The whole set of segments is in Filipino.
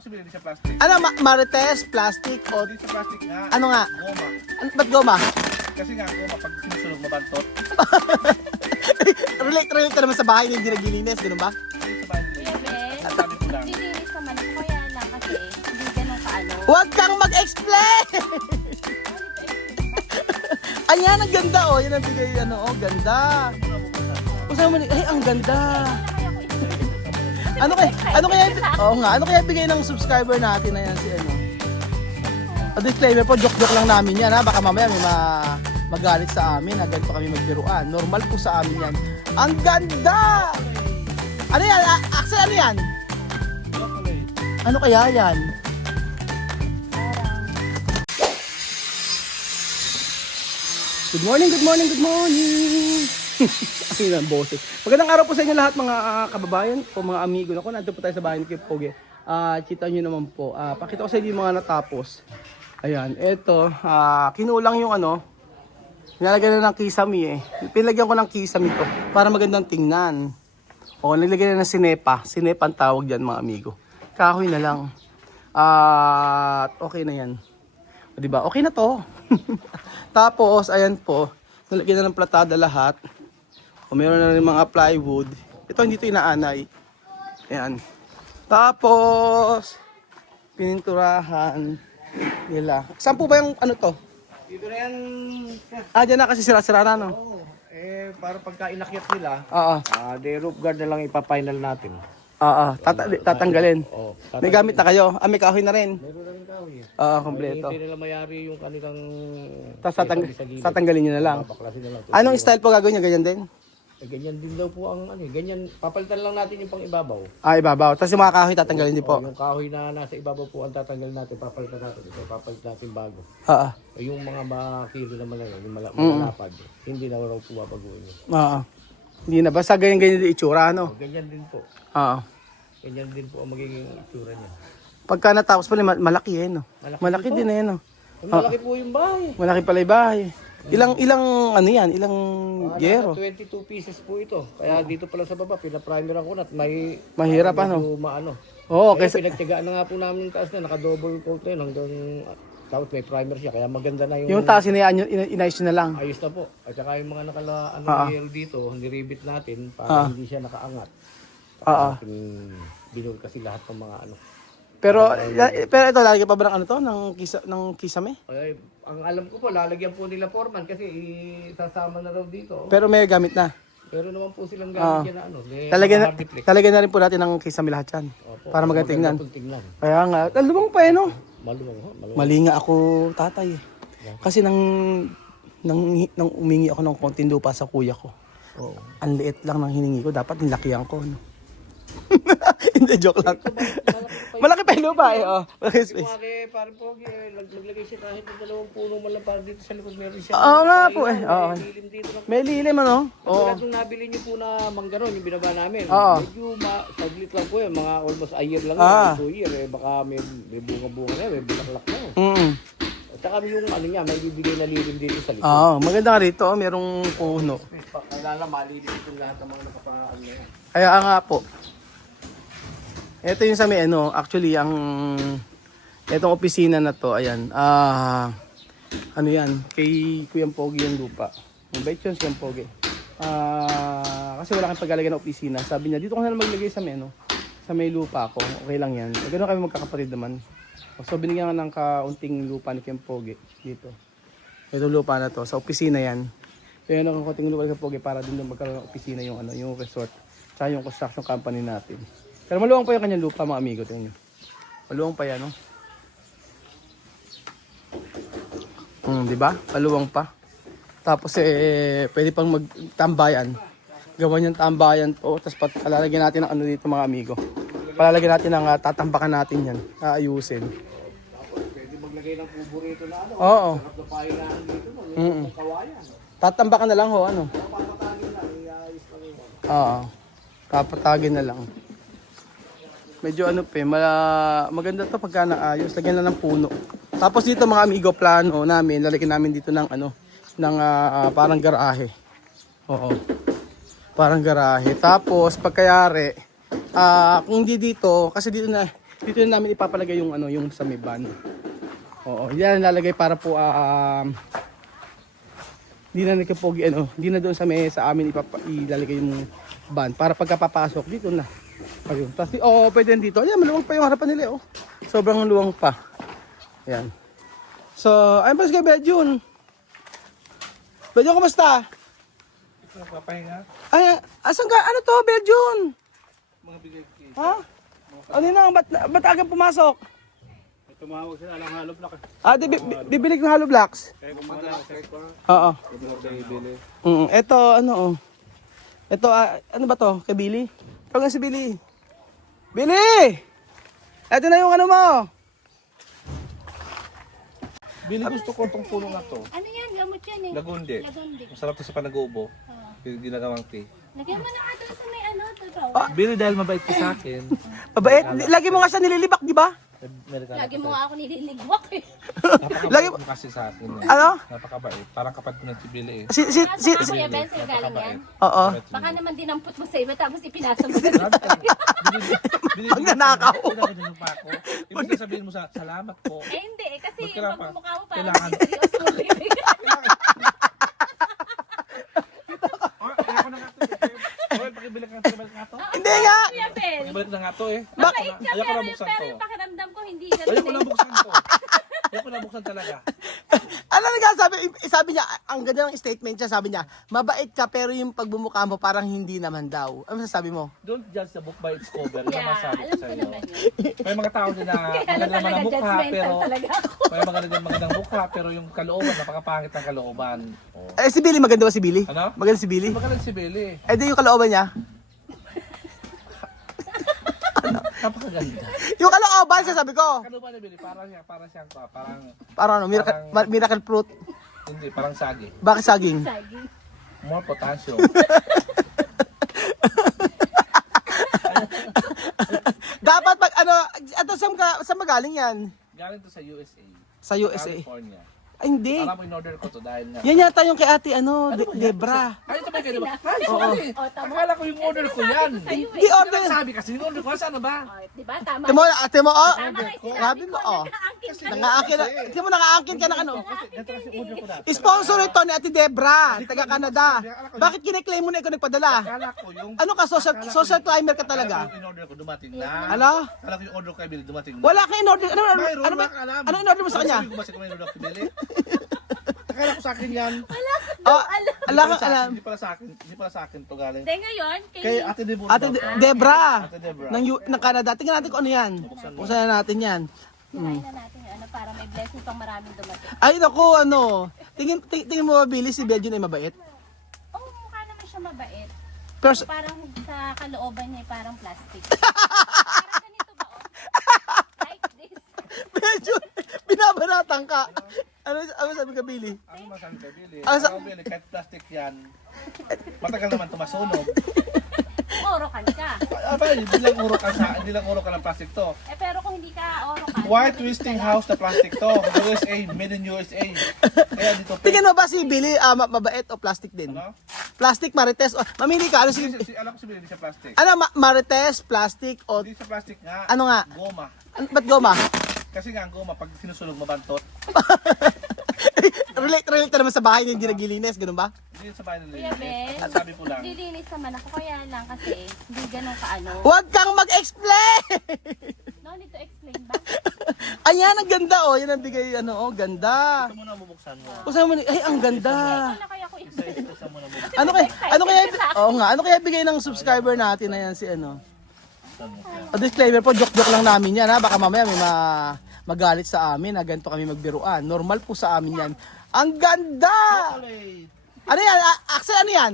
Hindi siya plastic. Ano, Marites, plastic o Hindi siya plastic nga. ano nga? Goma. Ba't goma? Kasi nga goma, pag sinusunog mabantot. relate ka naman sa bahay na hindi naglilinis, gano'n ba? Hindi sa bahay nila. Bebe, Sabi ko lang. nililinis naman ako kaya lang kasi hindi ganun kaano. Huwag kang mag-explain! Ayan, ang ganda oh. Yan ang bigay, ano, oh, ganda. Usama mo, ay, ang ganda. Ano kaya, oo nga, ano kaya bigay ng subscriber natin na yan si ano? Disclaimer po, joke-joke lang namin yan ha. Baka mamaya may magalit sa amin na ganito kami magbiruan. Normal po sa amin yan. Ang ganda! Ano yan? Axel, ano yan? Ano kaya yan? Good morning, good morning, good morning! Ang ang boses. Magandang araw po sa inyo lahat mga kababayan o mga amigo. Ako, nandito po tayo sa bahay ni Kip Poge. Kita nyo naman po. Pakita ko sa inyo yung mga natapos. Ayan, eto. Kinulang yung ano. Nilagyan na ng kisame eh. Pinlagyan ko ng kisame ito para magandang tingnan. O, nilagyan na ng sinepa. Sinepa ang tawag dyan mga amigo. Kahoy na lang. At okay na yan. O, diba? Okay na to. Tapos, ayan po. Nilagyan na ng platada lahat. O, meron na rin mga plywood. Ito hindi ito inaanay. Ayan. Tapos, pininturahan nila. Saan po ba yung ano to? Dito na yan. Dyan na kasi sira-sira na, no? Oo. Para pagka inakyat nila, Oo. the roof guard na lang ipa-final natin. Oo. Tatanggalin. Oo. May gamit na kayo? May kahoy na rin? Meron na rin kahoy. Oo, kompleto. Hindi nila mayari yung kanilang... Tapos tatanggalin nyo na lang. Baklasin na lang. Anong style po gagawin nyo? Ganyan din? Ganyan din daw po ang ano, ganyan. Papalitan lang natin yung pang ibabaw. Ibabaw. Tapos yung mga kahoy tatanggalin din po. Yung kahoy na nasa ibabaw po ang tatanggalin natin, papalitan natin. Ito, papalitan natin bago. Oo. Yung mga makilo naman lang, yung malapad, hindi na raw po babaguhin yun. Oo. Hindi na. Basta ganyan-ganyan din itsura, ano? Ganyan din po. Oo. Ganyan din po ang magiging itsura niya. Pagka natapos pala, malaki eh, no? Malaki din eh, no? Malaki po yung bahay. Malaki pala yung bahay. Ilang ano yan? Ilang yero? 22 pieces po ito. Kaya dito pala sa baba, pina-primer ako at may... Mahirap, ano? Maano. Oo, Kaya kasi pinagtigaan na nga po namin yung taas na, naka-double coat na yun hanggang... Tapos may primer siya, kaya maganda na yung... yung taas inayos nyo na lang. Ayos na po. At saka yung mga yero dito, niribit natin para hindi siya nakaangat. Oo. Binul kasi lahat ng mga ano. Pero ito, lalagyan pa ba ng ano to? Ng kisame? Ay, ang alam ko po, lalagyan po nila foreman kasi isasama na raw dito. Pero may gamit na. Pero naman po silang gamit yan na ano. Talagyan na rin po natin ng kisame lahat yan. Opo, Para magatingnan. tingnan. Kaya nga, talubang pa eh, no? Maluwang ho, maluwang. Mali nga ako, tatay eh. Kasi nang umingi ako ng konting lupa sa kuya ko. Oo. Ang liit lang ng hiningi ko, dapat nilakihan ko, no? Hindi, joke lang. Malaki pa yung lupa eh, oh. Malaki space. Kumake, parang pogi, naglagay siya kahit ng 2 puno man lang para dito sa likod meron siya. Oo nga po eh. Oo. May lilim dito lang. May lilim, ano? Oo. Tulad nung nabili niyo po na manggaron, yung binaba namin. Oo. Medyo saglit lang po eh, mga almost a year lang, 2 year eh. Baka may bunga-bunga na, may bulaklak na. At saka yung ano niya, may bibigay na lilim dito sa likod. Oo, maganda nga rito, merong puno. Kailangan malilim itong lahat ng mga nakapaan na yan. Kaya nga po. Ito yung sa may ano, actually etong opisina na to, ayan. Ano yan, kay Kuyang Pogi yung lupa. Mabait yun si Kuyang Pogi. Kasi wala kang paglalagay ng opisina. Sabi niya, dito ko na lang maglagay sa may, no? Sa may lupa ko. Okay lang yan. Ganoon kami magkakapatid naman. So binigyan ka ng kaunting lupa ni Kuyang Pogi dito. Ito lupa na to, sa opisina yan. Kaya ng kaunting lupa ni Kuyang Pogi para din magkaroon ng opisina yung ano, yung resort. Tsaka yung construction company natin. Pero maluwang pa yung kanyang lupa mga amigo. Tingnan nyo. Maluwang pa yan, no? Diba? Maluwang pa. Tapos pwede pang magtambayan. Gawan yung tambayan po. Tapos palalagyan natin ng ano dito mga amigo. Palalagyan natin ng tatambakan natin yan. Aayusin. Pwede maglagay ng kubo rito na ano. Oo. Sarap na pahingahan dito, no? Yung kawayan. Tatambakan na lang ho, ano? Papatagin lang, iayos lang yun. Oo. Papatagin na lang. Medyo ano pa, maganda to pagka naayos. Lagyan na ng puno. Tapos dito mga amigo, plano namin, lalagyan namin dito ng ano, ng parang garahe. Oo. Parang garahe. Tapos pagkayari, kung hindi dito, kasi dito na Dito na namin ipapalagay yung ano, yung sa may van. Oo, yan lalagay para po hindi na nagkapogi ano, hindi na doon sa may sa amin ilalagay yung van para pagkapapasok dito na. Ayun. Tapos pwede dito. Ayan, maluwang pa yung harapan nila oh. Sobrang luwang pa. Ayan. So, ayun pa si Bejun. Bejun, kumusta? Papahinga. Ay, asan ka? Ano to, Bejun? Mga bigay case. Ha? Ano na, ba't agad pumasok? May tumawag sila, alang halo block. Bibili ng hollow blocks? Kaya kung mga nasa ko, Oo. ibili. Ito, ano oh. Ito, ano ba to? Kay Billy? Tawag nga si Billy. Billy! Ito na yung ano mo. Bili gusto ko itong puno na to. Ano yan? Gamot yan eh. Lagundi. Lagundi. Masarap to sa panagubo. Yung ginagawang tea. Lagyan mo na nga doon sa may ano, totoo. Bili dahil mabait ka sa akin. Mabait. Lagi mo nga siya nililibak, di ba? Lagi mo nga ako nililigwak eh. Napakabait mo kasi sa akin. Eh. Ano? Napakabait. Parang kapag ko na si Bili eh. Kaso nga Kuya Benzel galing yan. Oo. Baka naman dinampot mo sa iba tapos ipinasa mo sa Ang nanakaw. Pinagano pa ako. Ibig sabihin mo salamat po. Eh hindi eh, kasi Ba't yung kailangan pagmumukha mo parang kailangan- seryoso mo bibigyan. Ako na nga to. Oy, pakibili ka nga to. Hindi nga. Kuya Ben, Pakibalik na nga to eh. mabait ka Ayoko na pero buksan pero to. yung pakiramdam ko hindi Ayoko ganun na eh. buksan to. Ayoko na buksan talaga. Ano nga sabi niya, ang ganda ng statement niya, sabi niya, mabait ka pero yung pagbumukha mo parang hindi naman daw. Ano sasabi mo? Don't judge the book by its cover. Yung Yeah, masabi ko alam sa ko iyo. naman yun. May mga tao din na Kaya maganda naman talaga ang mukha judgmental pero talaga ako. may magandang mukha pero yung kalooban napakapangit ng kalooban. Oh. Si Billy, maganda ba si Billy? Ano? Maganda si Billy? Magaling si Billy. Di yung kalooban niya. Napakaganda. Yung kalooban, sabi ko. Kalooban ni Billy parang siyang Parang ano, miracle fruit. hindi, parang sagi. Bakit saging? Saging. More potassium. Dapat pag ano, ito saan magaling yan? Galing to sa USA. Sa USA. California. Ay, hindi. Alam mo in-order ko to dahil nga. Yan yata yung kay ate, Debra. Ay, ito ba kayo diba? Ay, sorry. Akala ko yung order ko yan. Sa'yo Di eh. order. Sabi kasi yung order ko, saan na ba? Oh, diba? Tama. Ate mo, oh. Tama nga yung Sabi sinabi mo, ko. oh. Nagkaangkin ka. Nangaangkin ka ng ano. Ito kasi order ko na. Sponsor ito ni Ate Debra, taga Canada. Bakit kiniklaim mo na ikaw nagpadala? Akala ko yung... Ano ka, social climber ka talaga? Akala ko yung in-order ko dumating na. Ano? Akala ko yung order ko kay Billy dumating na. Wala ka in-order. Mayroon, Ano ba? wala ka alam. Ano in-order mo sa kanya? Sabi ko ba sa in-order ko kay Billy? Akala ko sa akin yan. Oh, ala ka alam. Hindi pala sa akin to galing. Hindi ngayon, Kay Ate Debra. Ate Debra Ate Debra. ng Canada. Tingnan natin kung ano yan. Buksan na natin yan. sirain na natin yung ano para may blessing pang maraming dumating. Ay, naku, ano. Tingin mo ba, Billy, si Belgian ay mabait? Oh, mukha naman siya mabait. Pero, Parang sa kalooban niya parang plastic. Parang ganito ba oh? Like this. Belgian, binabanatan ka. Ano sabi ka, Billy? Ano masabi kay Billy? Ano sa- Ano Billy, kahit plastic yan. Matagal naman tumasunog. Orokan ka. Aba, hindi lang uro ka ng plastic to. Eh pero kung hindi ka orokan. White twisting house na plastic to. USA, made in USA. Kaya dito Tingin mo ba si Billy mabait o plastic din? Ano? Plastic, marites, o mamili ka. Ano, Alam ko si Billy, hindi siya plastic. marites, plastic, o Hindi siya plastic nga. ano nga? Goma. Ba't goma? Kasi nga ang goma, pag sinusunog mabantot, relate ka naman sa bahay na hindi nagilinis, ganun ba? hindi yun sa bahay Kuya nila. Ben, At sabi ko lang, lilinis naman ako kaya lang kasi hindi ganun kaano. Huwag kang mag-explain! No need to explain ba? Ayan, ang ganda, oh. Yan ang bigay, ganda. ito muna bubuksan mo. Buksan mo, ay, ang ganda. Ano kaya ko Isa muna bubuksan. Ano kaya bigay ng subscriber natin na yan si ano? Disclaimer po, joke lang namin yan ha. Baka mamaya may magalit sa amin na ganito kami magbiruan. Normal po sa amin yan. Ang ganda! Chocolate. Ano yan? Axel, ano yan?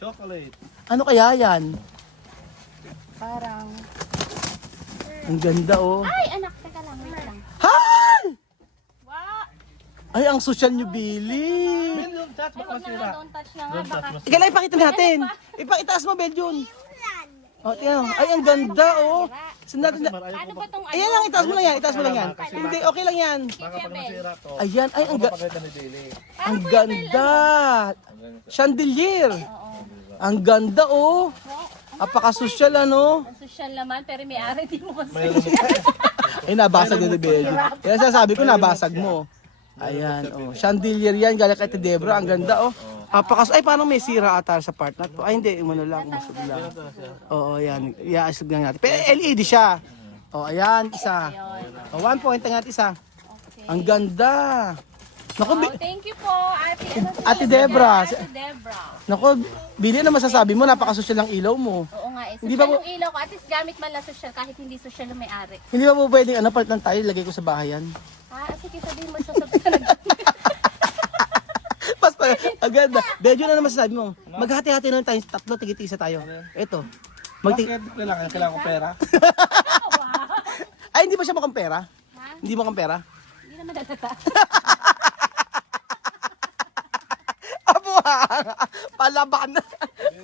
Chocolate. Ano kaya yan? Parang... Ang ganda oh. Ay, anak, teka lang, wait lang. Hay! Wow! Ay, ang social nyo, Billy. Billy, don't touch, Ay, baka wag na nga, masira. don't touch na nga, Don't touch, baka... masira. Ika lang, ipakita natin. Itaas mo, Belgian. Oh, tingnan mo. Ay, ang ganda oh. Sundan na. Paano ba tong ano? Ayan lang, itaas mo lang yan. Itaas mo lang yan. Hindi, okay lang yan. Baka pag masira to. Ayan, ay, ang, Mapakita ni Billy. ang ganda. Chandelier. Oo. Ang ganda oh. Wow, ang Apaka-social ano. Ang social naman, pero may ari di mo kasi. Ay, nabasag na ni Belgium. Kaya sasabi ko, nabasag mo. Ayan, oh. Chandelier yan, galing kay Ate Debra. Ang ganda, oh. Ay, parang may sira ata sa part na to. Ay, hindi, umano lang. Umusog lang. Oo, yan. Iaasog lang natin. Pero LED siya. Oh, ayan, isa. Oh, 1 point ang natin isa. Ang ganda. Naku, Wow, thank you po, Ate Debra. Ate Debra. Naku, Billy, ano masasabi mo? Napaka-social ng ilaw mo. Oo nga, Hindi social ba yung ilaw ko. At least gamit man lang social kahit hindi social yung may-ari. Hindi ba po pwedeng ano, palitan tayo, lagay ko sa bahayan? Sige, sabihin mo sa talaga. Mas pa, ang ganda. Bedyo na naman sasabi mo. Maghati-hati na tayo, tatlo, tigit-isa tayo. Ito. Bakit kailangan ko pera? Ay, hindi ba siya mukhang pera? Ha? Hindi mukhang pera? Hindi naman natata. Abo ha! Palaban na.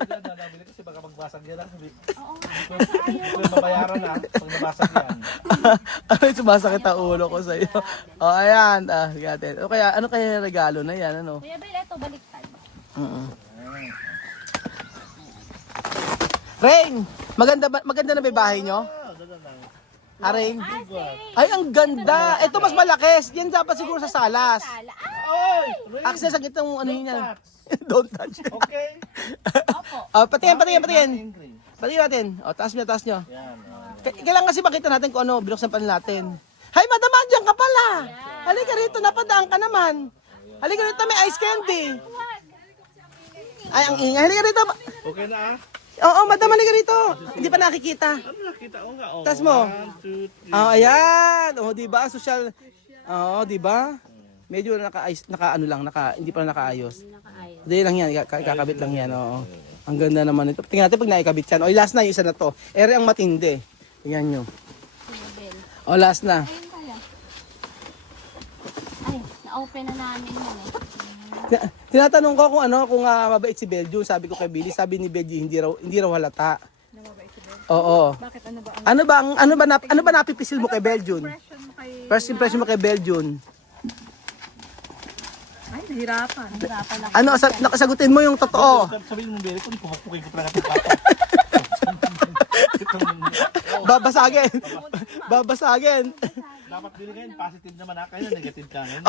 Nabili kasi baka magbasag yan. Hindi ko mabayaran na pag nabasag yan. Ay, sumasakit ang ulo ko sa iyo. O, ayan. Gatin. O kaya, ano kaya yung regalo na yan? Ano? Kuya Bel, eto, baliktad. Rain! Maganda na ba yung bahay nyo? Rain? Ay, ang ganda! Ito mas malaki. Yan dapat siguro sa salas. Sala. Access sa gitang ano yun yan. Don't touch. Okay. Opo. Patingin. Patingin natin. O, taas nyo. Kailangan kasi makita natin kung ano, binuksan pa natin. Hay, madam, andyan ka pala. Halika rito, napadaan ka naman. Halika rito, may ice candy. Ay, ang ingay. Halika rito. Okay na ah. Oo, madam, halika rito. Hindi pa nakikita. Ano nakita ko nga? Taas mo. 1, 2, 3. Ayan. O, di ba? Social. Oo, di ba? Medyo hindi pa nakaayos. Hindi lang yan, kakabit lang yan. Oo. Ang ganda naman ito. Tingnan natin pag naikabit yan. O, last na, yung isa na to. Ere ang matindi. Tingnan nyo. Kuya Bel. O, last na. Ayun pala. Ay, na-open na namin yun eh. Tinatanong ko kung mabait si Belgium. Sabi ko kay Billy, sabi ni Belgium hindi raw halata. Oo. Bakit ano ba napipisil mo kay Belgium? First impression mo kay Belgium. Ay, nahirapan. Ano nakasagutin mo yung totoo? Sabihin mo, Beli, kung pumapukay ko talaga ito papa. Babasagin. Dapat binigay, positive naman na kayo, negative ka ngayon.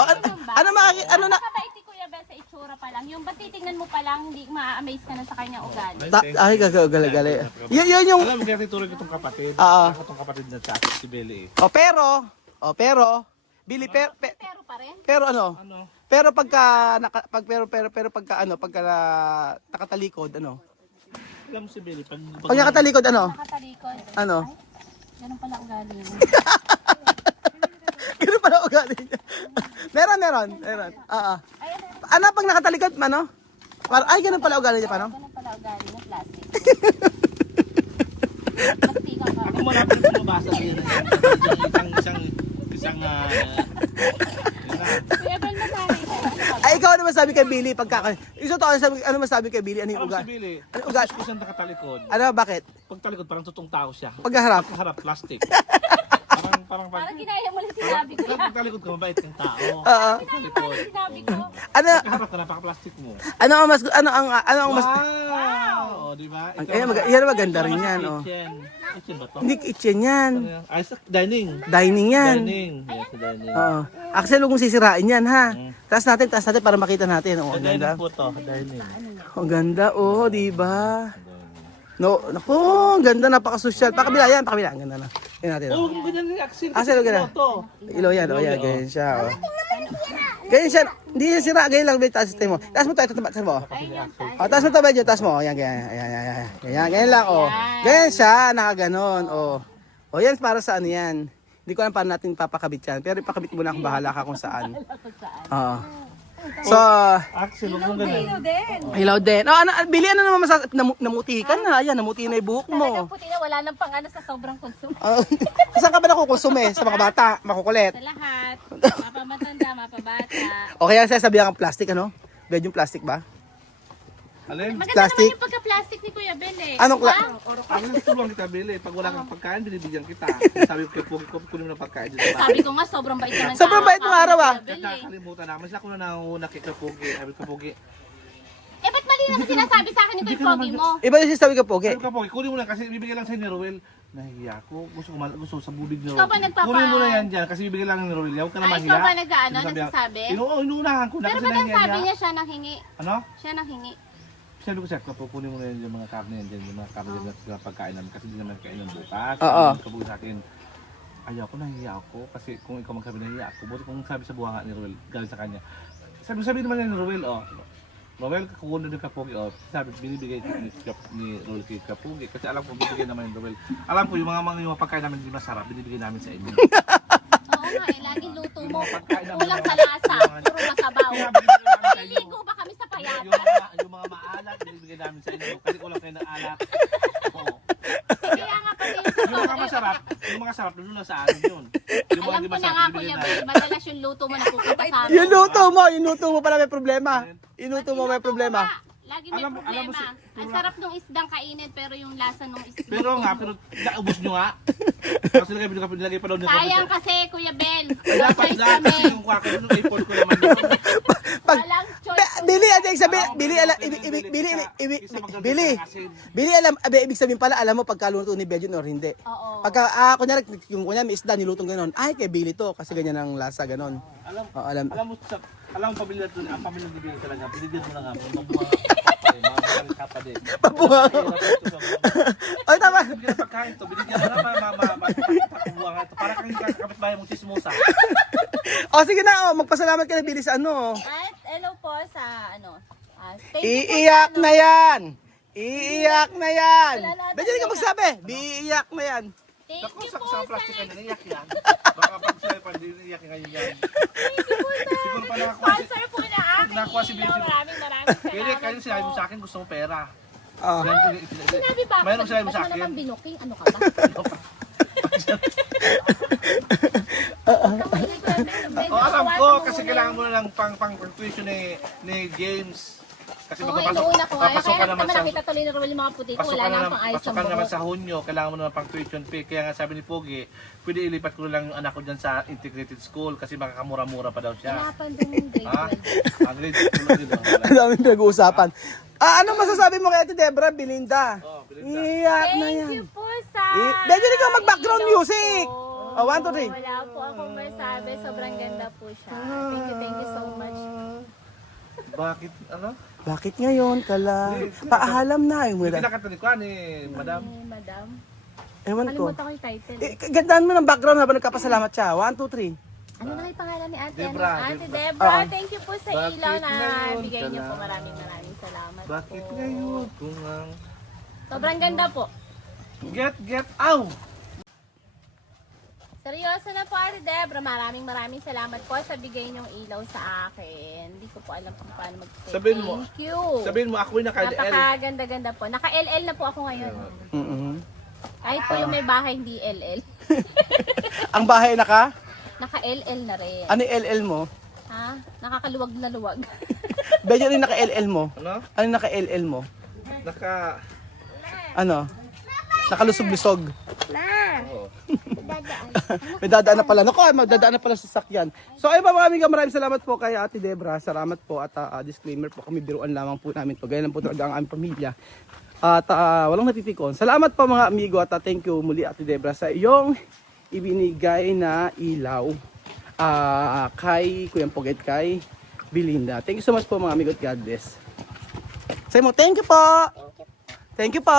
Ano na Nakabait si Kuya Bel sa itsura pa lang. Yung ba't titignan mo pa lang, hindi ma-amaze ka na sa kanyang ugali. ay gagagali. Yun yung Alam mo, kaya tinuloy ko itong kapatid. Oo. Itong kapatid na chat, si Beli. pero Billy Pero pa rin. pero ano? Ano? Pero pagka nakatalikod ano? Alam mo si Beli, pag Pag nakatalikod ano? Nakatalikod. Ano? Ganun pala ugali mo. Ganun pala ugali niya. meron. Ano pag nakatalikod, ano? Ay, ganun pala ugali niya, paano? Ganun pala ugali mo, plastic. Plastikan ka. ako malapit na mabasa yan. Isang Kuya Bel, masabi ka. Ay, ikaw ano masabi kay Billy ano masabi kay Billy? Ano yung Alam si ugali? Beli, Ano ugali? gusto siyang nakatalikod. Ano, bakit? Pag talikod, parang totoong tao siya. Pagkaharap. Pagharap, plastic. parang Parang ginaya mo lang sinabi ko. pag talikod ka, mabait kang tao. Talikod. Sinabi ko. Ano, Pagharap ka, napaka-plastic mo. ano ang mas, Wow! Di ba? yan maganda rin yan, oh. Kitchen ba to? Hindi kitchen yan. Ay, dining. Dining yan. Dining. Yes, dining. Oo. Actually, huwag mong sisirain yan, ha? Taas natin para makita natin. Oh, ang Dining ganda. po to. Dining. Ang ganda, oh, di ba? No, naku, ang ganda, napaka-social. Pakabila yan, pakabila. Ang ganda na. Tingnan natin. Oh, Oh. ganyan ni Axel. Axel, ganyan. To. Ilaw yan, oh, yan, ganyan siya, oh. Ganyan siya, hindi siya sira, ganyan lang, taas mo. Taas mo to, taas mo. Ayun, Oh, taas mo to, medyo, taas mo. Yan, ganyan, ganyan lang, oh. Ganyan siya, nakaganon, oh. Oh, yan para sa ano yan. Hindi ko alam paano natin papakabit yan, pero ipakabit mo na kung bahala ka kung saan. Oo. So, Axel, huwag mong ganyan. hilaw din. Oh, Billy, ano naman namuti ka na. Ayan, namuti na yung buhok talagang mo. puti na wala nang pang-ano sa sobrang konsumo. Saan ka ba nakukonsume? Sa mga bata, makukulit. Sa lahat. Mapamatanda, mapabata. O kaya sasabihan kang plastic, ano? Medyo plastic ba? Alin? Maganda Plastic? naman yung pagka-plastic ni Kuya Ben eh. Anong Ang tulong kita, Beli. Pag wala kang pagkain, binibigyan kita. Sabi ko, kunin mo ng pagkain dito. Sabi ko nga, sobrang bait naman. Sobrang bait mo araw, ah. Kuya Ben eh. Nakakalimutan namin. Sila ko na nanguna kay Kapugi. Sabi ko, Kapugi. Eh, ba't mali yung sinasabi sa akin ni Kuya Pogi mo. Iba yung sinasabi ka, Pogi. Sabi ka po, kunin mo lang kasi bibigyan lang sa'yo ni Roel. Nahiya ako. Gusto sa bubig ni Roel. Ikaw ba nagpapa- Kunin mo na yan dyan kasi bibigyan lang ni Roel. Huwag ka na Ay, mahiya. ikaw ba nag-ano, Sinasabi- nagsasabi? Inuunahan ko na Pero kasi ba't ang nahiya sabi niya. niya siya nang hingi? Ano? Siya nang hingi. Sabi ko sir, kunin mo na yan yung mga karne yan dyan. Yung mga karne yan sa pagkain namin. Kasi hindi naman kain ng bukas. Oo. Kabuhin sa akin. Ayaw ko, nahiya ako. Kasi kung ikaw magsabi nahiya ako, buti kung sabi sa buha ni Roel, galing sa kanya. Sabi naman niya ni Roel, Roel, kukunin ng Kapogi, sabi, binibigay ni Roel kay Kapogi. Kasi alam ko, binibigay naman ni Roel. Alam ko, yung mga pagkain namin hindi masarap, binibigay namin sa inyo. Oo nga eh, laging luto mo. Kulang sa lasa, puro masabaw. Kaya binibigay namin sa inyo. Naliligo ba kami sa payat? Yung mga maalat, binibigay namin sa inyo. Kasi kulang kayo ng alat. Oo. Kaya nga pati yung sa Yung mga masarap, yung mga sarap, doon lang sa amin yun. Yung mga Alam di ko na masarap, nga, binibigay Kuya namin. Bel, madalas yung luto mo napupunta sa amin. Yung luto mo pala may problema. Yung luto mo may problema. Lagi may Alam mo problema. si- Ang sarap nung isdang kainin pero yung lasa nung isdang. Pero naubos nyo nga. Kasi nilagay pa daw nila. Sayang kasi, Kuya Bel. Ay, dapat Choice lahat kami. kasi yung kwako, yung ipon ko naman yun. Walang choice. Bili, ano yung sabi? Bili, ibig sabihin pala, alam mo pagkaluto ni Belgian or hindi. Oo. Pagka, kunyari, may isda, nilutong ganon, ay, kay Billy to, kasi ganyan ang lasa, ganon. Alam. Alam mo pamilya to, ang pamilya ni Bill talaga, binigyan mo na nga, mga kapa din. Pabuha. Ay, tama. Binigyan ng pagkain to, binigyan mo na pakubuha nga to, para kang kapitbahay mong chismosa. O, sige na, magpasalamat ka na, Billy, sa ano. At hello po sa ano. Iiyak na yan! Iiyak na yan! Wala na, Medyo ka magsabi, iiyak na yan. Thank Naku, you sa po sa sa plastic ka naniyak yan. Baka pag sa'yo pa, hindi naniyak ngayon yan. Siguro pa nakakuha si... sponsor po na aking Nakuha si ilaw. Billy. Maraming Kaya salamat kayo sinabi mo po. sa akin, gusto mo pera. Ah. Sinabi ba ako? Mayroong sinabi mo Ba't sa mo akin. naman binuking? Ano ka ba? Oh, alam ko, kasi kailangan mo na ng pang-tuition ni James. Kasi Oo, inuuna ko nga. papasok ka Kaya naman naman sa... nakita tuloy na Ruel yung mga puti ko. Pasok Wala ka na na, pang ayos pasok ang ka naman buhok. sa Hunyo, kailangan mo naman pang tuition fee. Kaya nga sabi ni Pogi, pwede ilipat ko lang yung anak ko dyan sa integrated school kasi makakamura-mura pa daw siya. Wala pa din yung grade Ha? 12. Ang grade school din. Ang daming pinag-uusapan. Ano masasabi mo kay Ate Debra, Belinda? Oh, Belinda. Iiyak na yan. Thank you po sa... Medyo ikaw mag-background ilaw music. po. Oh, 1, 2, 3. Wala po akong masabi. Sobrang ganda po siya. Thank you so much. Bakit, ano? Bakit ngayon ka lang? Paalam na. Hindi nakanta ni Kwan Madam. Ni Madam. Ewan ko. Kalimutan ko yung title. Gandaan mo ng background habang nagkapasalamat siya. 1, 2, 3. Ano na yung pangalan ni Ate? Debra, Ate Debra. Debra, thank you po sa Bakit ilaw na ngayon bigay ka niyo po. lang? Maraming salamat Bakit po. ngayon kung ang... Sobrang ganda po. Get, ow! Seryoso na po Ate Debra. Maraming salamat po sa bigay niyong ilaw sa akin. Hindi ko po alam kung paano mag-say. Sabihin mo. Thank you. Sabihin mo, ako'y naka-LL. Napakaganda-ganda po. Naka-LL na po ako ngayon. Kahit po yung may bahay, hindi LL. Ang bahay Naka-LL na rin. ano yung LL mo? Ha? Nakakaluwag na luwag. Medyo rin naka-LL mo. Ano? Ano yung naka-LL mo? Naka... Ano? Nakalusog-lusog. Oo. May dadaan na pala. Naku, magdadaan na pala sa sakyan. So ayun po maraming salamat po kay Ate Debra. Salamat po at disclaimer po kami, biruan lamang po namin to. Ganyan lang po talaga ang aming pamilya. At walang napipikon. Salamat po mga amigo at thank you muli Ate Debra sa iyong ibinigay na ilaw kay Kuya Poget, kay Belinda. Thank you so much po mga amigo at God bless. Say mo, thank you po. Thank you po.